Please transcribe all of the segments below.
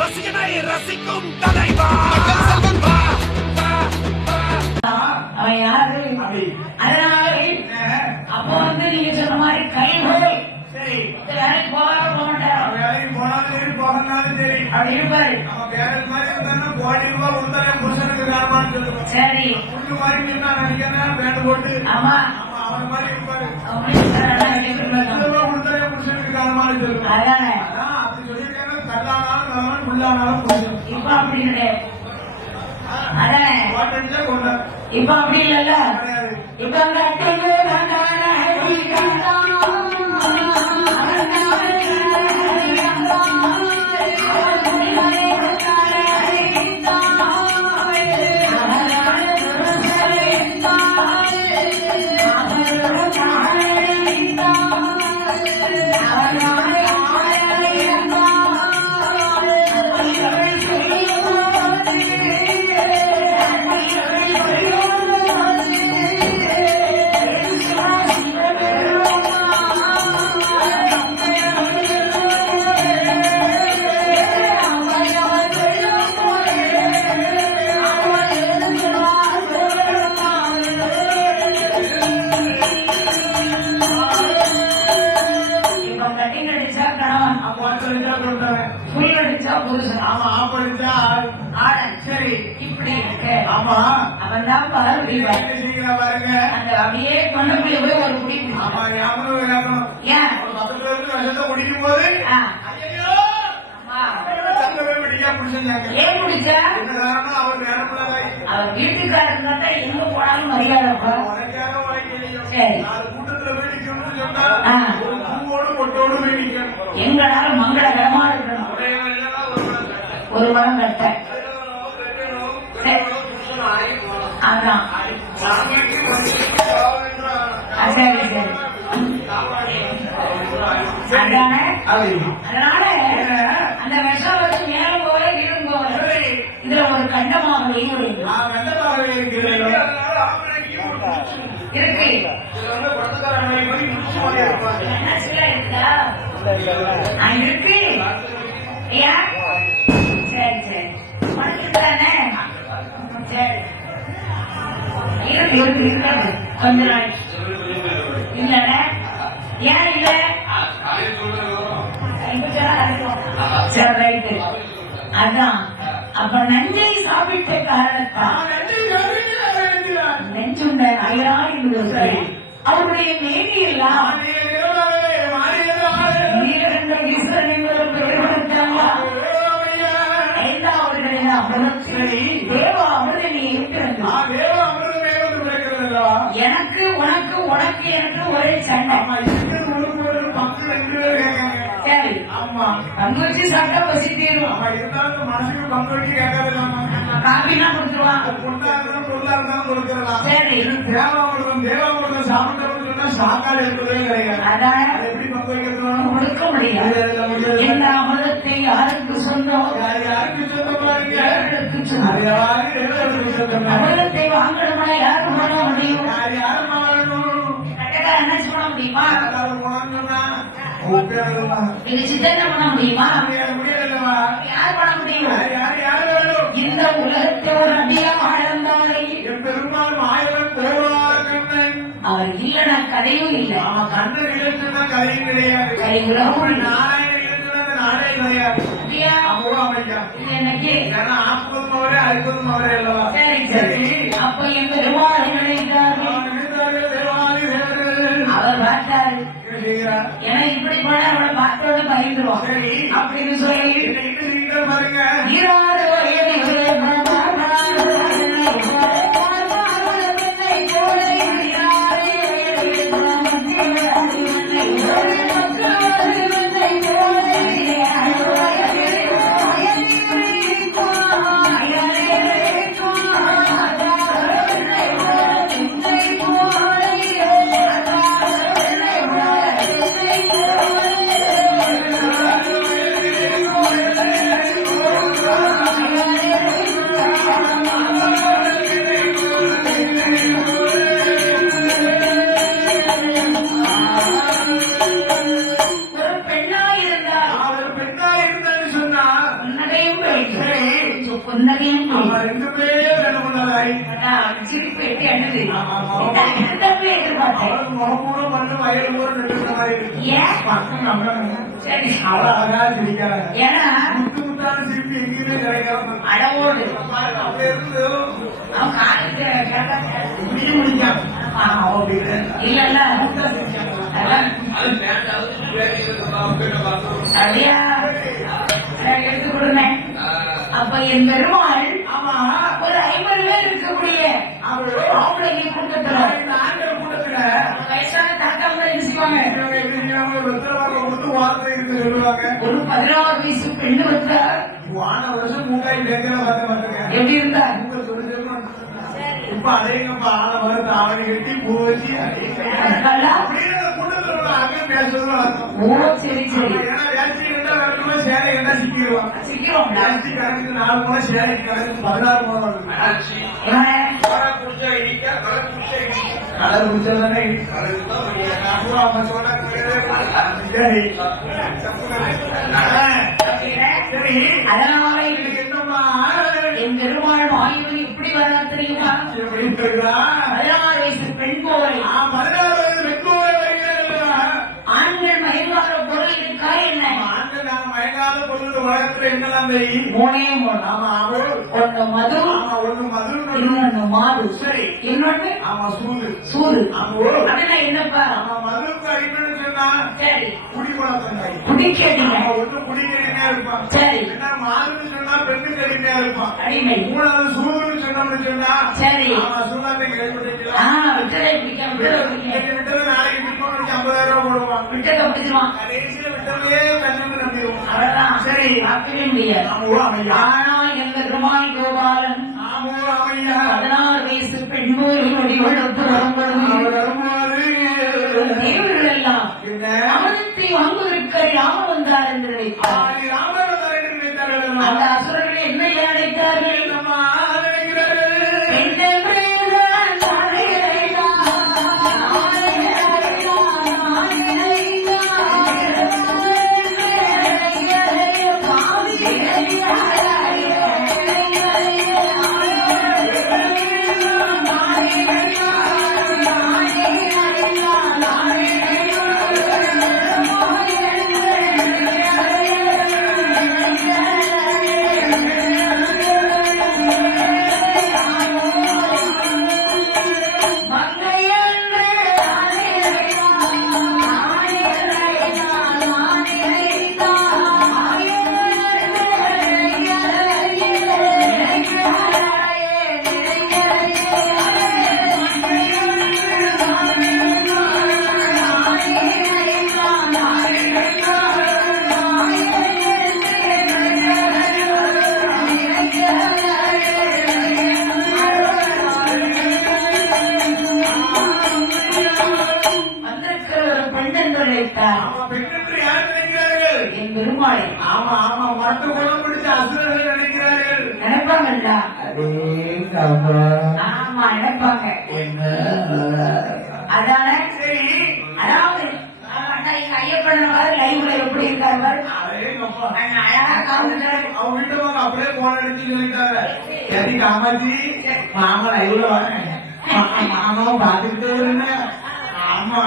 ரசிகனை ரசிக்கும் தலைவா. அவன் யாரு? அதனால அப்போ நீங்க சொன்ன மாதிரி கைகள் வேலைக்கு போகாம போக மாட்டார். வேலைக்கு போனாலும் சரி போகனாலும் சரி அப்படி இருப்பாரு. அவன் வேற மாதிரி இருந்தாலும் கோடி ரூபாய் கொடுத்தாலே புருஷனுக்கு காரணமான்னு சொல்லுவான். சரி புண்ணு மாதிரி இருந்தா நினைக்கிறேன் பேண்ட் போட்டு ஆமா அவன் மாதிரி இருப்பாரு. அதான் கொடுத்தாலே புருஷனுக்கு காரணமானு சொல்லுவான். அதான் அப்படி சொல்லியிருக்காங்க. கல்லானாலும் கலவன் புல்லானாலும் புருஷன். இப்ப அப்படி கிடையாது. அதான் கோட்டை கொண்டாரு இப்ப அப்படி இல்லல்ல. இப்ப அந்த சரி இப்படி இருக்கு. ஆமா அவன் தான் பாருங்க அப்படியே கொண்டு போய் ஒரு குடிக்கும். ஆமா ஞாபகம் வேணும். ஏன் 10 பேருக்கு விஷத்தை குடிக்கும் போது ஏன் குடிச்சா அவர் நேரம் அவர் வீட்டுக்காரர் தான் எங்க போனாலும் மரியாதை. சரி கூட்டத்துல போய் நிக்கணும்னு சொன்னா பூவோடு பொட்டோடு போய் நிக்கணும். எங்களால மங்களகரமா இருக்கணும். ஒரு மரம் கட்ட அதான் அதனால அந்த விஷம் வச்சு மேல போல கீழும் போல இதுல ஒரு கண்டமாக இருக்கு. இருக்கு ஐயா. சரி சரி படிச்சுட்டானே. சரி இருக்கு இருக்கு கொஞ்ச நாள் இல்ல. ஏன் இல்ல? சரி ரைட்டு. அதான் அப்ப நஞ்சை சாப்பிட்ட காரணத்தால் நெஞ்சுண்ட அயராய் அவருடைய நேரி எல்லாம் எனக்கு உனக்கு உனக்கு எனக்கு ஒரே சண்டை. சரி ஆமா பங்கு வச்சு சாப்பிட்டா பசி தீரும். மனசுக்கு பங்கு வச்சு கேட்கறது காப்பினா கொடுத்துருவான். சரி தேவாமிர்தம் சாப்பிட்டோம்னு சொன்னா சாக்காடு எடுக்கிறதே கிடையாது. அதான் எப்படி பங்கு வைக்கிறோம் கொடுக்க முடியாது. இந்த அமிர்தத்தை யாருக்கு சொந்தம்? யாருக்கு சொந்தம்? அமிர்தத்தை வாங்கணும்னா யாருக்கு பண்ண முடியும்? யாரும் என்ன சொல்ல முடியுமா? இது சித்தனை பண்ண முடியுமா? யார் பண்ண முடியும்? இந்த உலகத்தை ஒரு அடியா ஆழந்தாரை பெரும்பாலும் ஆயிரம் பெருமாள் அவர் இல்லைன்னா கதையும் இல்லை. அவன் கண்ணன் இழுத்துனா கதையும் கிடையாது. கை உலகம் நாராயணன் இழுத்துனா அந்த நாடே கிடையாது. எனக்கு ஆப்பதும் அவரே அறுப்பதும் அவரே அல்லவா? சரி சரி. அப்ப எங்க பெருமாள் நினைத்தார்கள். அவர் பார்த்தாரு. ஏன்னா இப்படி போனா அவளை பார்த்தோட பயந்துருவான் அப்படின்னு சொல்லி பாருங்க புன்னகையும் நம்ம 2 பேரும் என்ன பண்ணாரு சிரிப்பு எட்டி அண்ணது எதிர்பார்த்தேன் முகம் கூட பண்ணு வயது கூட நிறுத்த மாதிரி ஏன் பக்கம் நம்ம சரி அழகா சிரிக்கிறாங்க ஏன்னா முத்து முத்தான சிரிப்பு எங்கேயுமே கிடைக்காம அழவோடு அப்படி இருந்து அவன் காலுக்கு இப்படியும் முடிக்காம இல்ல இல்ல அப்படியா எடுத்து கொடுங்க. அப்ப என் பெருமாள் ஒரு 50 பேர் இருக்கக்கூடிய ஆம்பளைங்க கூட்டத்துல வயசான தாத்தாங்க என்ன செய்வாங்க? ஒரு 16 வயசு பெண்ணு வந்தா எப்படி இருந்தா இப்ப அதேங்கப்பா ஆளை வருது ஆவணி கட்டி பூ வச்சு ஓ சரி சரி சேலை என்ன சிக்கிடுவான் சிக்கிறோம் ஜாஸ்தி கணக்கு 4 முறை சேலை கணக்கு 16 முறை வருது கலர் குடிச்சதானே அதனால என்னம்மா என் பெருமாள் வாயு இப்படி வரா தெரியுமா? 16 வயசு பெண் போரை 16 வயது பெண் போரை ஆண்கள் மயங்காத பொருள் இருக்கா என்ன? ஆண்கள் நான் மயங்காத பொருள் உலகத்துல என்னெல்லாம் மூணே மூணு. ஆமா ஒன்று மது, ஒண்ணு மது, இன்னொன்னு மாது, சரி இன்னொன்னு ஆமா சூது சூது. அதெல்லாம் என்னப்பா? மதுக்கு அடிக்கணும்னு சொன்னா சரி குடிப்பழக்கம் குடிக்கடிங்க. ஒண்ணு குடிக்கிறீங்க இருப்பான் சரி என்ன மாதுன்னு சொன்னா பெண்ணுக்கு அடிமையா இருப்பான். அடிமை. 3வது சூதுன்னு சொன்னோம்னு சொன்னா சரி சூதாத்தை கைப்பற்றிக்கலாம். விட்டதை பிடிக்காம விட்டது நாளைக்கு பிடிக்கணும் 50,000 ரூபாய் போடுவான். விட்டதை பிடிச்சிருவான். கடைசியில விட்டதையே கண்ணு நம்பிடுவோம். அவ்வளவுதான். சரி அப்பவே முடியாது. ஆனால் எங்க பெருமாள் கோபாலன் 16 வயசு பெண் போய் வடிவெடுத்து வரும்போது தேவர்கள் எல்லாம் அமரத்தை வாங்குவதற்கு யாம வந்தார் என்று நினைத்தார். அந்த அசுரர்கள் என்ன அழைத்தார்கள்? என் பெருமாளை நினைப்பாங்கல்ல. ஆமா நினைப்பாங்க. அதான அதாவது ஐயப்பன மாதிரி லைவ்ல எப்படி இருக்காரு அழகா காமிச்சாரு. அவங்க வீட்டு அப்படியே போன அடிச்சு சொல்லிட்டாங்க. சரி காமாஜி மாமா லைவ்ல வாங்க மாமாவும் பாத்துக்கிட்டே இருங்க. ஆமா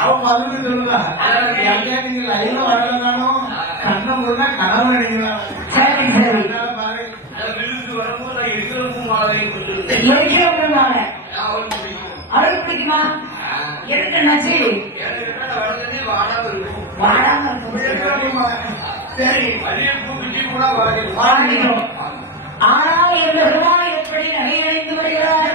அவன் பதினு சொல்லுதா நீங்க லைவ்ல வரலனாலும் கண்ண முன்னா கனவு நினைக்கலாம். சரி சரி அவருக்கு பிடிக்குமா? எனக்கு என்னாச்சு வாடாம சரி வாழ்கிறோம். ஆனால் என் பெருமாள் எப்படி நகையடைந்து வருகிறார்?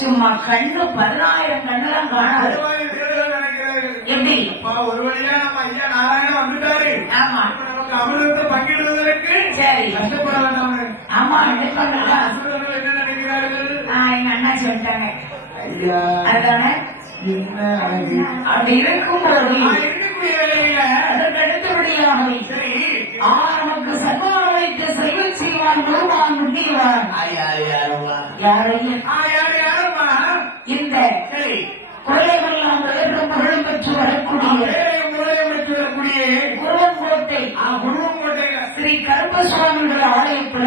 சும்மா கண்ணு 10,000 கண்ணெல்லாம் காணாது. எப்படி ஒரு வழியா நம்ம ஐயா நாராயணன் வந்துட்டாரு. ஆமா நமக்கு அமிர்தத்தை பங்கிடுவதற்கு சரி கஷ்டப்பட வேண்டாம். ஆமா என்ன பண்ணலாம். என்ன நினைக்கிறார்கள்? எங்க அண்ணாச்சி வந்துட்டாங்க. ஐயா அதுதானே என்ன அழகு. அப்படி இருக்கும்போது இருக்கக்கூடிய வேலையில அதற்கு அடுத்தபடியாகவே சரி நமக்கு சன்மானம் வைத்து செல்வ செய்வான் குருவான் முன்னிவான் யாருமா யாரையா இந்த சரி கொலைவெல்லாம் வேறும் புகழும் பெற்று வரக்கூடிய குருவங்கோட்டை ஸ்ரீ கருப்பசுவாமிகள் ஆலயத்துல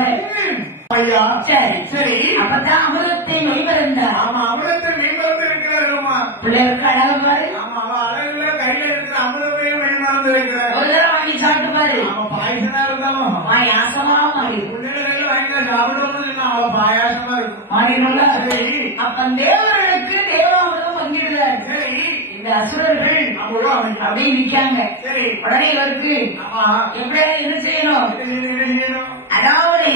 ஐயா சரி சரி அப்பதான் அமிர்தத்தை மெய்மறந்தார். ஆமா அமிர்தத்தை மெய்மறந்து இருக்கிறாருமா. பிள்ளைகளுக்கு அழகு பாரு. ஆமா அழகுல கையில இருக்கிற அமிர்தத்தையும் மெய்மறந்து இருக்கிறார். ஒரு தடவை வாங்கி சாப்பிட்டு பாரு. அவன் பாயசமா இருந்தாலும் பாயாசமா மாறி முன்னிலையில வாங்கி சாப்பிடுறது அவன் பாயாசமா இருக்கும் மாறிடும்ல. சரி அப்ப தேவர்களுக்கு தேவாமிர்தம் பங்கிடுறாரு. சரி இந்த அசுரர்கள் அப்படியே நிக்காங்க. சரி உடனே இவருக்கு ஆமா எப்படி என்ன செய்யணும்? செய்யணும் அதாவது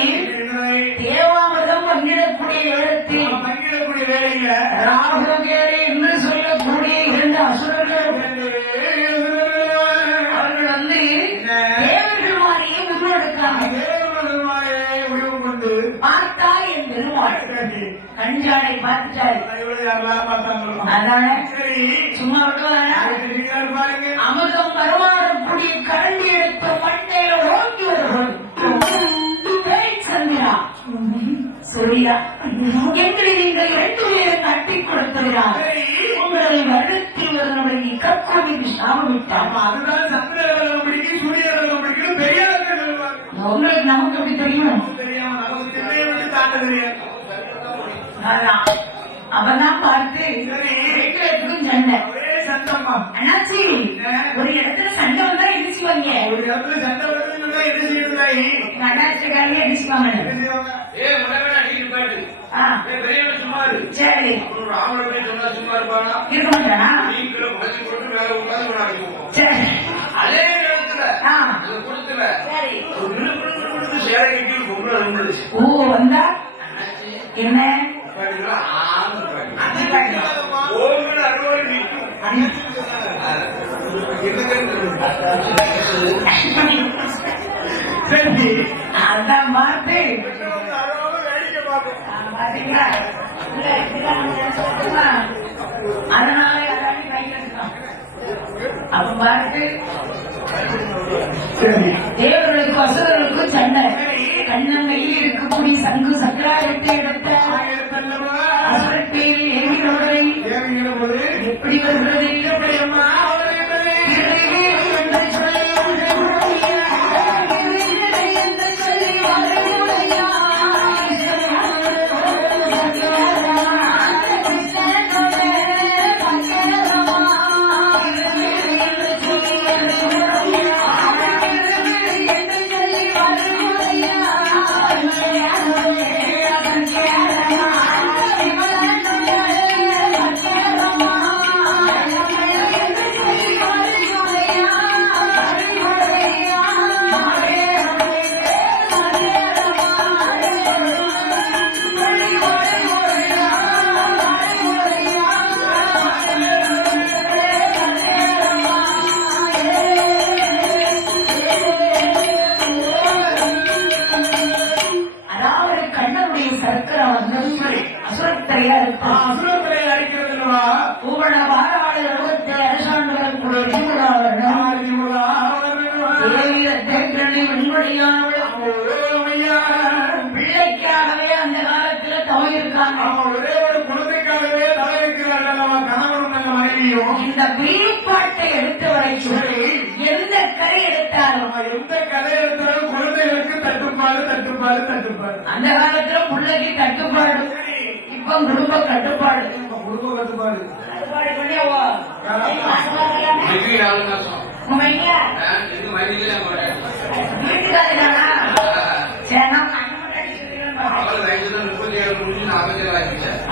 தேவாமிர்தம் பங்கிடக்கூடிய இடத்தில் பங்கிடக்கூடிய வேலையில ராகுகேரி என்று சொல்லக்கூடிய 2 அசுரர்கள் அவர்கள் வந்து தேவர்கள் மாதிரியே உருவெடுக்காங்க. முடிவு கொண்டு பார்த்தா என் பெருமாள் கஞ்சாடை பார்த்துட்டாரு. அதனால சும்மா விடுவாங்க. அமிர்தம் பரவாடக்கூடிய கரண்டி எடுத்த மண்டையில ஓங்கி வருகிறது. சந்திரா சரியா என்று நீங்கள் 2 பேரும் கட்டி கொடுத்துகிறார். உங்களை வருடத்தில் வருவதை கற்கோவிக்கு சாபமிட்டார். அதுதான் சந்திரன் பிடிக்கும் சூரியன் பிடிக்கும் பெரியார்கள் உங்களுக்கு நமக்கு எப்படி தெரியும்? அவதான் பார்த்து சண்டை அண்ணாச்சி ஒரு இடத்துல சண்டை வந்தா எதிர்ச்சுவாங்க. ஒரு இடத்துல சண்டை வருதுன்னா அண்ணாச்சிக்காரங்க எதிர்ச்சுவாங்க. சரி சும்மா இருப்பானா இருக்க மாட்டானா? சரி அதே இடத்துல ஓ வந்தா என்ன அதான் பார்த்து பாத்தீங்களா? அதனால அப்ப பார்த்து தேவர்களுக்கும் அசுரர்களுக்கும் சண்டை. கண்ணங்கையில் இருக்கக்கூடிய சங்கு சக்கராயத்தை எடுத்த அசுரத்தில் ஏவினோடை எப்படி வருகிறது? பிள்ளைக்காகவே அந்த காலத்துல தவறிருக்காங்க. இந்த வீழ்பாட்டை எடுத்த வரைக்கும் எந்த கரை எடுத்தாலும் குழந்தைகளுக்கு தட்டுப்பாடு தட்டுப்பாடு தட்டுப்பாடு. அந்த காலத்துல பிள்ளைக்கு தட்டுப்பாடு, இப்ப குடும்ப கட்டுப்பாடு. குடும்ப கட்டுப்பாடு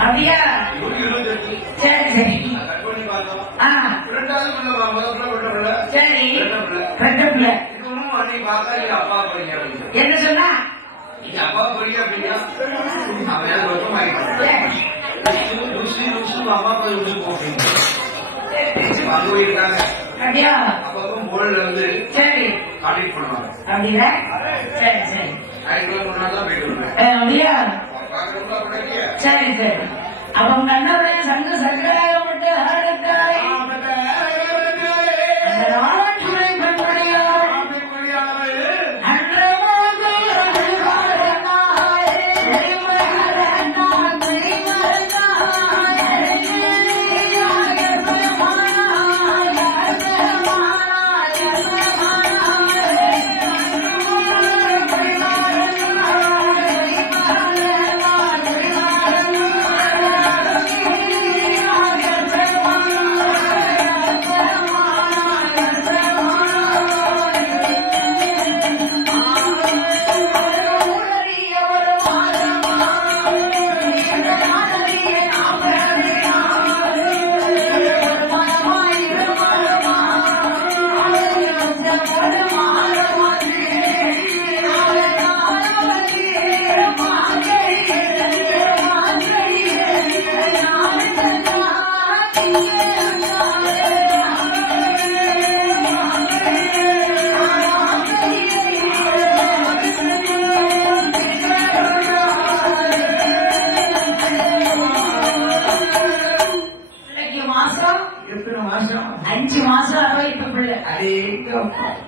அப்படியா? சரி சரி சரி. என்ன சொன்னா அப்பா போய் அப்படின்னா அவன் அம்மா போய் போட்டீங்க வந்து போயிருக்காங்க. அப்பவும் போர்டுல இருந்து சரி ஆடிட் பண்ணுவாங்க. அப்படியா? சரி சரி. 5 கிலோமீட்டர் தான் போயிட்டு வருவேன். அப்படியா? சரி சரி. அப்ப உங்க அண்ணாவுடைய சங்க சங்கராக விட்டு ஆடக்காய்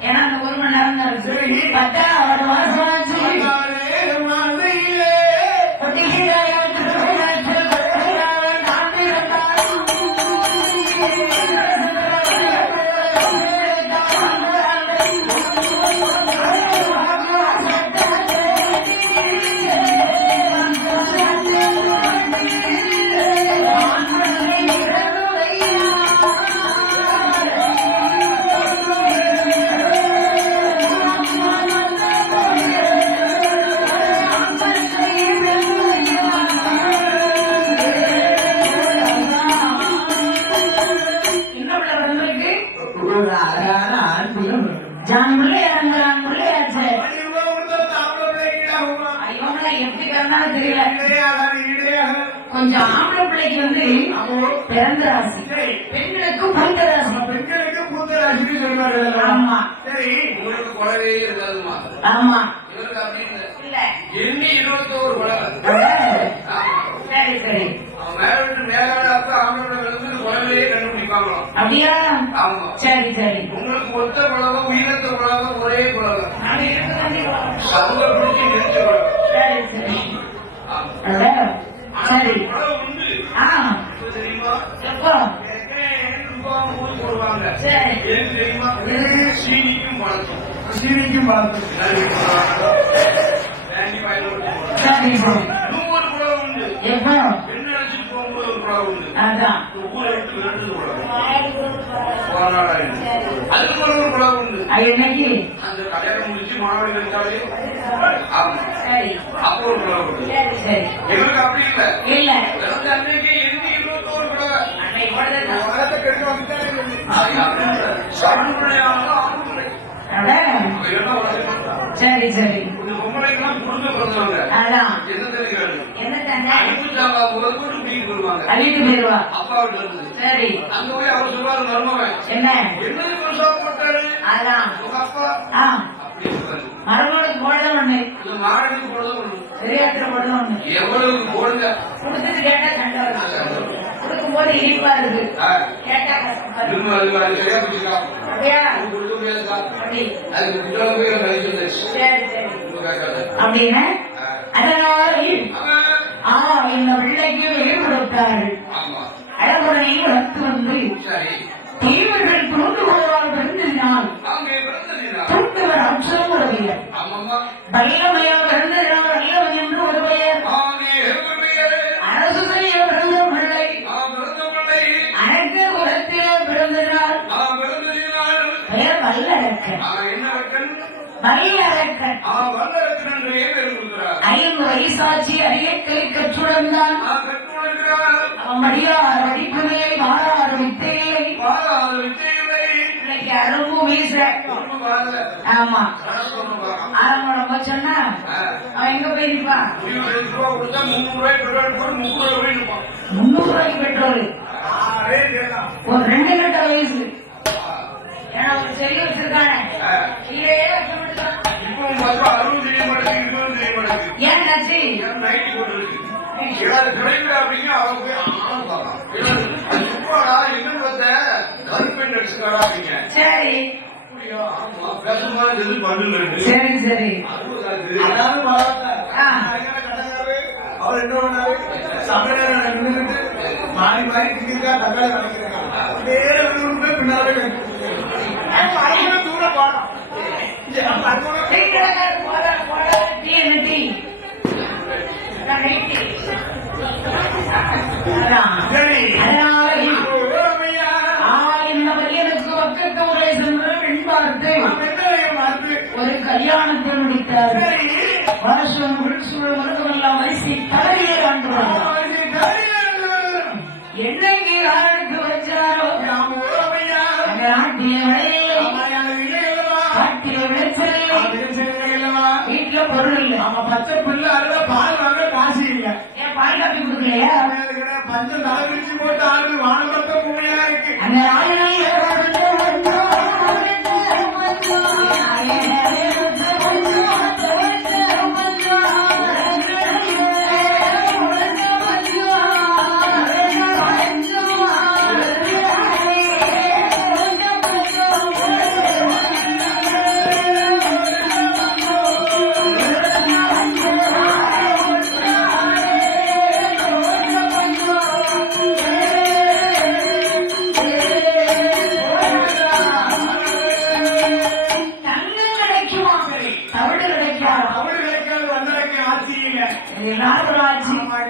ஏன்னா அந்த 1 மணி நேரம் தான் இருக்கு. பட்டா ஒரு மாசம் கொஞ்சம் ஆம்பளை பிள்ளைக்கு வந்து பிறந்த ராசி, பெண்களுக்கு பூத்த ராசி. பெண்களுக்கு பூத்த ராசி சொல்லுவாரு. ஆமா சரி. உங்களுக்கு குழவே இருக்காதுமா? ஆமா. இவருக்கு அப்படின்னு இல்ல, எண்ணி 21 குழவை. சரி சரி. குழவையே கண்டுபிடிப்பாங்களோ? அப்படியா? ஆமா. சரி சரி. உங்களுக்கு ஒத்த குழவை, உயிரத்த குழவை, ஒரே குழவை. சவுங்க பிடிச்சி நிறுத்த குழவை. சரி சரி. சரி. தெரியுமா? எப்போ போடுவாங்க? சரி. எது தெரியுமா? சீனிக்கும் பழக்கம். சீனிக்கும் பழக்கம். சரி சரி. 100 குழவை உண்டு. எப்போ பெண் அழைச்சிட்டு போகும்போது ஒரு குழவை உண்டு. அதான் ஊரை விட்டு விரட்டு குழவை. அதுக்கு ஒரு குழவை உண்டு. என்னைக்கு அந்த கல்யாணம் முடிச்சு மாணவர்கள் இருக்காலே அப்போ ஒரு குழவை உண்டு. எங்களுக்கு அப்படி இல்ல. இல்ல அன்னைக்கு 21 குழவை. சரி சரி. பொம்பளைக்கெல்லாம் புரிஞ்ச பிறந்தவங்க அழிட்டு போயிருவா அப்பா வீட்டுல இருந்து. சரி. அங்க போய் அவர் சொல்லுவாரு மருமகன் என்ன போட்டாரு. அதான் உங்க அப்பா மருமகளுக்கு போடுறது ஒண்ணு, மாடலுக்கு போடுறது ஒண்ணு, பெரியாத்திர போடுறது ஒண்ணு. எவ்வளவு போடுங்க கொடுத்துட்டு கேட்டா சண்டை வரும். கொடுக்கும் போது இனிப்பா இருக்கு, கேட்டா அப்படின்னு அதனால இந்த பிள்ளைக்கு உயிர் கொடுத்தார்கள். அழகுடனையும் ரத்து வந்து தீவர்கள் தூண்டு போவார் பிறந்தினால் தூண்டுவர் அம்சம் ஒரு பெயர். வல்லமையா பிறந்ததினால் வல்லவன் என்று ஒரு பெயர். அரசுமையா பிறந்த பிள்ளை அனைத்து உலகத்திலே பிறந்ததினால் பெயர் வல்லரக்கன். வல்லரக்கன் 5 வயசாட்சி அறியக்கை கற்றுணர்ந்தான். அவன் மடியார் வடிப்புமையை மாறாறு வித்தையை கரும்பு வீச. ஆமா ஆரம்பம் சொன்னா அவன் எங்க போய் நிற்பான்? 300 ரூபாய்க்கு பெட்ரோல் ஒரு 2 கட்ட வயசு. ஏன்னா ஒரு செடி வச்சிருக்கானே ஏன் நச்சு சரி சரி சரி அவர் என்ன பண்ணாரு? மாறி மாறி திங்கா தக்காளி பின்னாலே தூர பாடம் ஒரு கல்யாணத்தை முடித்தார். வருஷம் முழுக்கமெல்லாம் வரிசை தலையே ஆண்டுவார். என்னைக்கு ஆளுக்கு வச்சாரோ நாட்டிய விளைச்சல் வீட்டுல பொருள் இல்லை. அவன் பச்சை பிள்ளை அதுல பால் வாங்க காசு இல்லை. ஏன் பால் காப்பி கொடுக்கலையா? பஞ்சம் தலை பிரிச்சு போட்டு ஆளு வானபத்த பூமியா இருக்கு. அந்த ஆளுநர்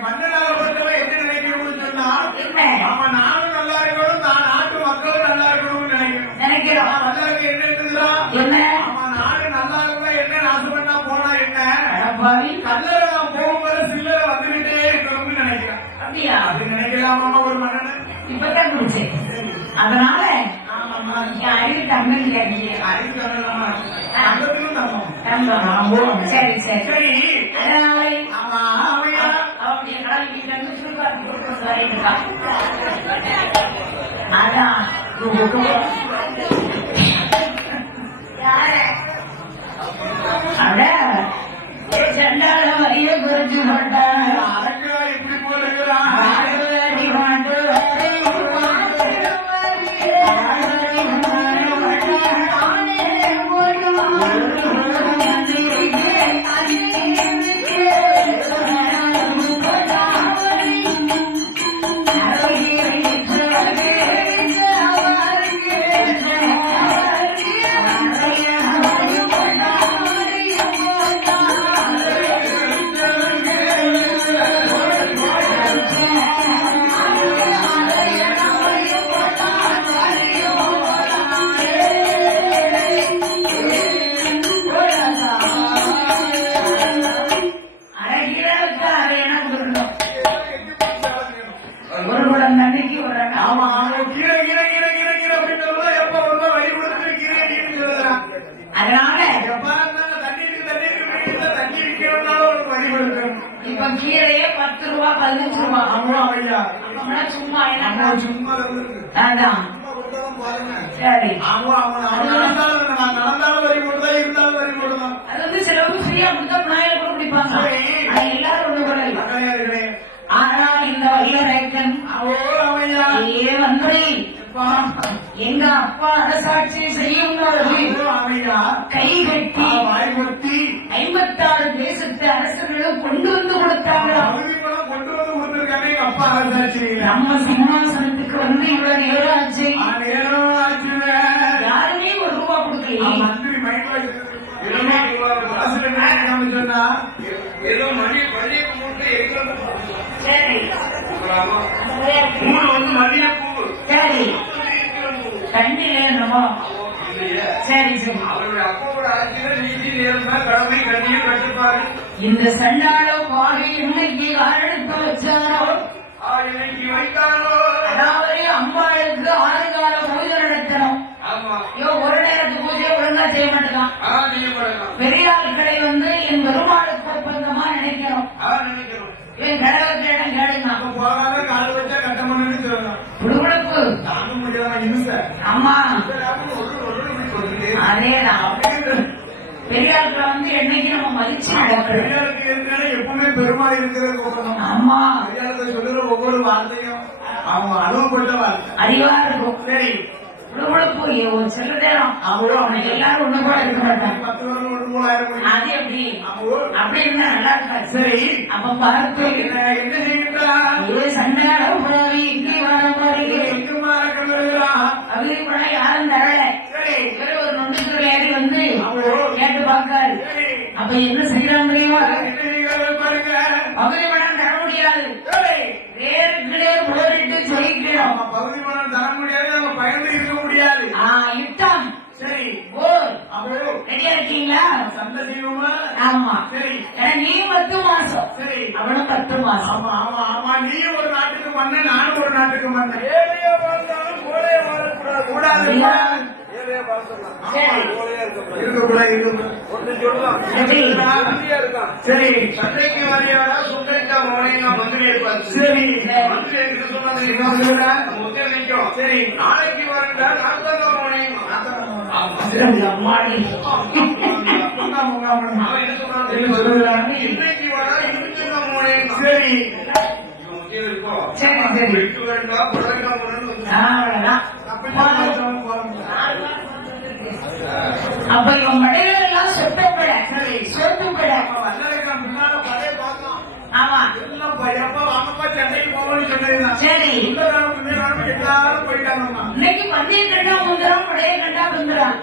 மன்னனாக பொறுத்தவரை என்ன நினைக்கணும்னு சொன்னா, அவன் நானும் நல்லா இருக்கணும், நான் நாட்டு மக்களும் நல்லா இருக்கணும்னு நினைக்கிறோம். நல்லா இருக்க என்ன இருக்குதுதான், அவன் நாடு நல்லா இருந்தா என்ன, நாசம் பண்ணா போனா என்ன, கல்லறை நான் போகும்போது சில்லறை வந்துகிட்டே இருக்கணும்னு நினைக்கிறேன். அப்படியா? அப்படி நினைக்கலாமா ஒரு மன்னன்? இப்பதான் குடிச்சேன். அதனால அறிவு தமிழ் கேட்டீங்க. அறிவு தமிழும் தம்பம். சரி சரி சரி. அதனால அவன் அதான் சண்டாளம் வரிய குறைச்சு போட்டாங்க. அரக்கா இப்படி போடுகிறான். இப்ப கீரையே 10 ரூபா 15 ரூபா. சும்மா என்ன சும்மா அதான் சரி. நடந்தாலும் வரி போடுதா, இருந்தாலும் வரி போடுதான். அது வந்து சிலவங்க ஃப்ரீயா கொடுத்தா பிள்ளைங்க கூட குடிப்பாங்க. எல்லாரும் ஒண்ணு கூட இல்லை. ஆனா இந்த வல்லரைக்கன் வந்து எங்க அப்பா அரசாட்சி செய்யும் கை கட்டி 56 தேசத்து அரசர்களும் கொண்டு வந்து கொடுத்தாங்க. நம்ம சிம்மாசனத்துக்கு வந்து இவ்வளவு நேரம் ஆச்சு, யாருமே 1 ரூபா கொடுக்கலையே. சரி கண்டிலே என்னமோ சரி சரி. இந்த சண்டாளோ பாகை இன்னைக்கு ஆரம்பித்து வச்சாரோ, அதாவது அம்பாளுக்கு 6 கால பூஜை நடத்தணும். ஒரு நாம போகாத கால வச்சா கட்டம் பண்ணு சொல்லலாம். புடுகுடுப்பு தாங்க முடியாத இன்ச. ஆமா அதேதான். பெரியாருக்கு வந்து என்னைக்கு நம்ம மதிச்சு நடக்கிறது. பெரியாருக்கு இருக்கிற எப்பவுமே பெருமாள் இருக்கிறது ஒப்பந்தம். ஆமா பெரியாருக்கு சொல்லுற ஒவ்வொரு வார்த்தையும் அவங்க அனுபவப்பட்ட வார்த்தை அறிவா இருக்கும். சரி புடுகுடுப்பு ஒரு சில நேரம் அவனுக்கு எல்லாரும் ஒண்ணு கூட இருக்க மாட்டாங்க. 10 வருடம் 3,000 அது எப்படி அப்படி இருந்தா நல்லா இருக்காது. சரி அப்ப பார்த்து என்ன செய்யுங்களா சண்டாரம் போய் இங்கே வர மாதிரி எங்குமா இருக்கிறா அவரு கூட யாரும் தரல. இவரு ஒரு நொண்டுக்குள்ள ஏறி வந்து கேட்டு பார்க்காரு. அப்ப என்ன செய்யறாங்க தெரியுமா? பாருங்க பகுதி பணம் தர முடியாது. நேருக்குள்ளே போரிட்டு ஜெயிக்கணும். பகுதி பணம் தர முடியாது. நம்ம பயந்து இருக்க முடியாது. யுத்தம் சரி போர் அப்போ ரெடியா இருக்கீங்களா? சண்டை செய்வோமா? ஆமா சரி நீ 10 மாசம் சரி அவனும் 10 மாசம். ஆமா ஆமா ஆமா நீ ஒரு நாட்டுக்கு மன்ன நானும் ஒரு நாட்டுக்கு மன்ன. ஏழையா வாழ்ந்தாலும் கோழையா வாழக்கூடாது. கூடாது சரி சண்டைக்கு வாரியாரா சுந்தரிக்கா மோனையா மந்திரி இருப்பாரு. சரி மந்திரி என்று சொன்னா நிற்கும். சரி நாளைக்கு வரண்டா நாத்தங்கா மோனையும் இன்னைக்கு வரா இருபத்தங்கா மோனையும். சரி அப்ப இவன் மடைகள் எல்லாம் சொத்தப்பட சொத்துப்பட. ஆமா சண்டைக்கு போகணும்னு சொன்னீங்கன்னா சரி எல்லாரும் போயிட்டாங்கம்மா. இன்னைக்கு பந்தியை கண்டா முந்திரம் படைய கண்டா முந்திரம்.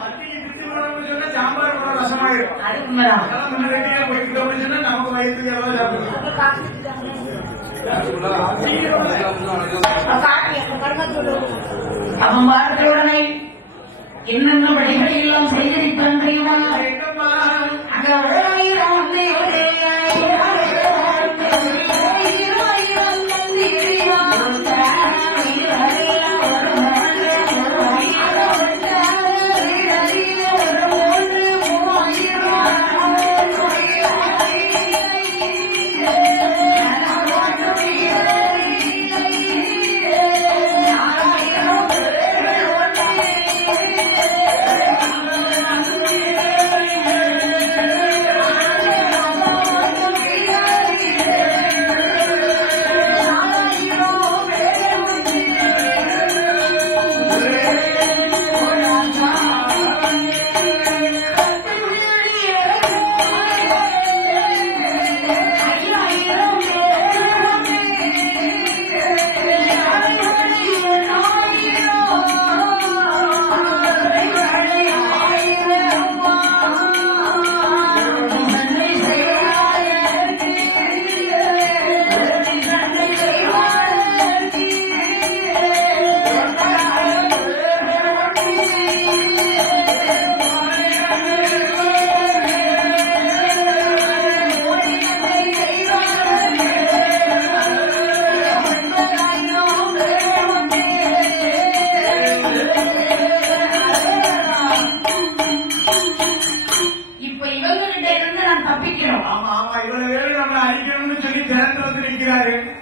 சொன்னா சாம்பார் கூட ரசமாயிடும். அது உண்மைதான். அதெல்லாம் முன்னாடியே போயிட்டோம்னு சொன்னா நமக்கு வயிற்று எவ்வளவு அவன் வார்த்தை உடனே என்னென்ன வழிகளை எல்லாம் செய்திருப்பான் தெரியுமா? அங்க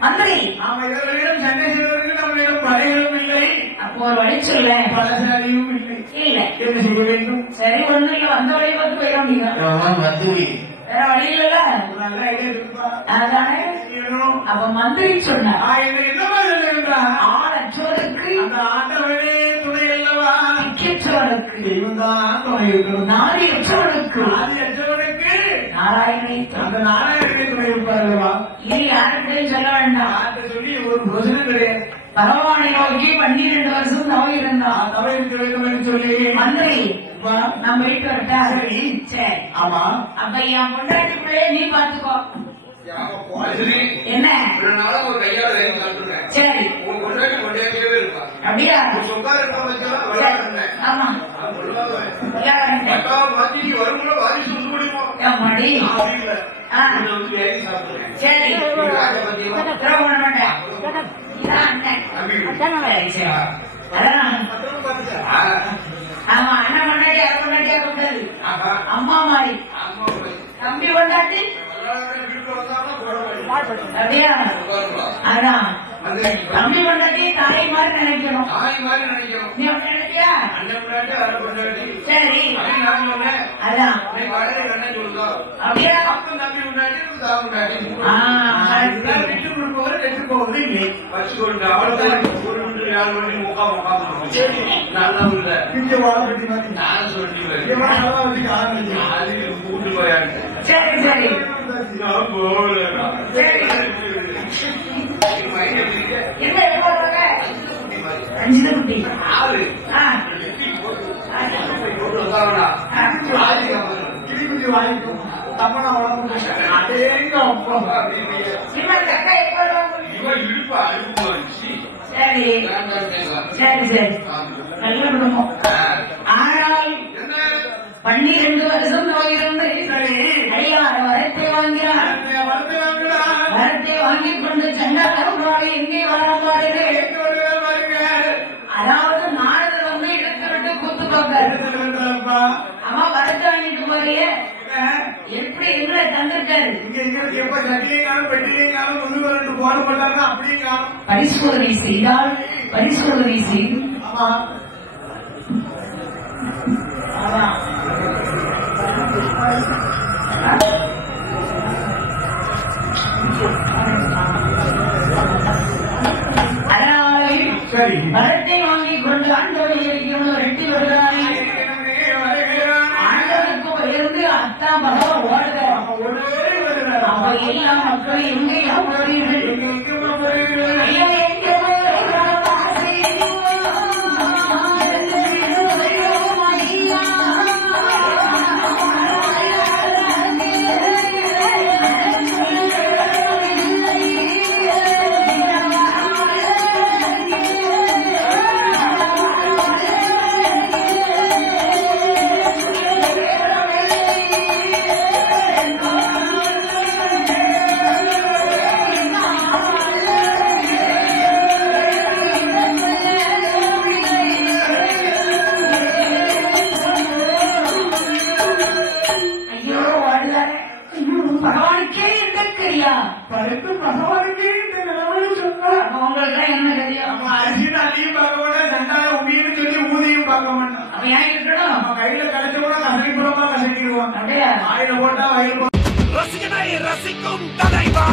மந்திரி இவர்களிடம் சண்டை செய்வதற்கு நம்மளிடம் படைகளும் இல்லை. அப்போ ஒரு வழி சொல்ல பலசாலியும் இல்லை. இல்ல என்ன செய்ய வேண்டும்? சரி ஒண்ணு இல்ல வந்த வழியை பார்த்து போயிடும். நீங்க வேற வழி இல்ல. நல்ல ஐடியா இருக்குப்பா. அதானே அப்ப மந்திரி சொன்னார் என்னமா சொல்லுகின்றா? ஆளற்றோருக்கு அந்த ஆண்டவனே துணை அல்லவா? திக்கற்றோருக்கு இவன்தான் துணை இருக்கணும். நாரியற்றோருக்கு நாரியற்றவனுக்கு நாராயணனை அந்த நாராயணனை துணை இருப்பார் அல்லவா? இது யாருக்கும் சொல்ல வேண்டாம். அதை சொல்லி ஒரு பிரச்சனை கிடையாது. பகவானை நோக்கி 12 வருஷம் தவறி இருந்தான். தவறு இருக்க வேண்டும் என்று சொல்லி மந்திரி நம்ம வீட்டு வரட்டா? சரி. சரி ஆமா அப்ப என் பொண்டாட்டிக்குள்ளே நீ பாத்துக்கோ. என்ன ஒரு கையால காட்டுறேன். சரி உங்க கொண்டாடி கொண்டாடியே இருப்பா. அப்படியா? சொந்தா இருக்க ஆமா மாத்தி வரும்போது வாரி சொல்லி முடியுமோ மடி சரி ஆமா அண்ணன் கொண்டாடி அரை கொண்டாட்டியா கொண்டது அம்மா மாதிரி தம்பி கொண்டாட்டி வீட்டுல வந்தாலும் போட அப்படியா அதான் தம்பி கொண்டாட்டி தாய் மாதிரி நினைக்கணும். தாய் மாதிரி நினைக்கணும். நீ அப்படி நினைக்கியா? அண்ணன் கொண்டாட்டி அதை கொண்டாட்டி சரி நான் சொன்னேன். அதான் அண்ணன் சொல்லுதோம் அப்படியா? அப்ப தம்பி கொண்டாட்டி தா கொண்டாட்டி விட்டு கொடுப்பவர் கெட்டு போவது இல்லை. வச்சு கொண்டு அவ்வளவுதான். ஒரு மணி 4 மணி முக்கால் நல்லா இல்ல இங்க வாழப்பட்டி மாதிரி நான் சொல்லி நல்லா வச்சு ஆரம்பிச்சு அது கூட்டு போயாரு. சரி சரி நான் போகல. என்ன எவ்வளவு 5 குட்டி கிளிக்குட்டி வாங்கிக்கும் தம்மனை வளர்ந்து அதேங்க சரி சரி சரி நல்ல குடும்பம். ஆனால் 12 வருஷம் நோயிருந்து ஐயாறு வரத்தை வாங்கினார். வரத்தை வாங்கிக் கொண்டு சண்டாளி எங்கே வராமாறு அதாவது நாடு வந்து எடுத்து விட்டு கூத்து பார்க்க அவன் வரத்தை வாங்கிட்டு போறிய எப்படி எங்களை தந்திருக்காரு. எப்ப சட்டியையும் பெட்டியையும் முன்னுக்கு போடப்பட்டாங்க அப்படியே காணும். பரிசோதனை செய்தால் பரிசோதனை செய்து சரி வரத்தை வாங்கிக் கொண்டு ஆண்டவரை இருக்கிறவங்க ரெட்டி விடுகிறாங்க. ஆண்டவருக்கு உயர்ந்து அத்தா பகவான் ஓடுகிறார். அப்ப எல்லா மக்களும் எங்கேயா போறீர்கள்? ஐயா எங்கே பகவானுக்கே இந்த கிரியா படுத்து பகவானுக்கு இந்த நிலமையில் சொன்னார். அவங்கள்ட்ட என்ன தெரியும்? அரிசி அதையும் பார்க்க மாட்டேன், ரெண்டாயிரம் உமியும் சொல்லி ஊதியும் பார்க்க மாட்டேன். அவன் ஏன் இருக்கணும்? நம்ம கையில கிடைச்ச கூட கசைப்புறமா கசக்கிடுவான். அப்படியா? ஆயில போட்டா வயிறு ரசிகனை ரசிக்கும் தலைவா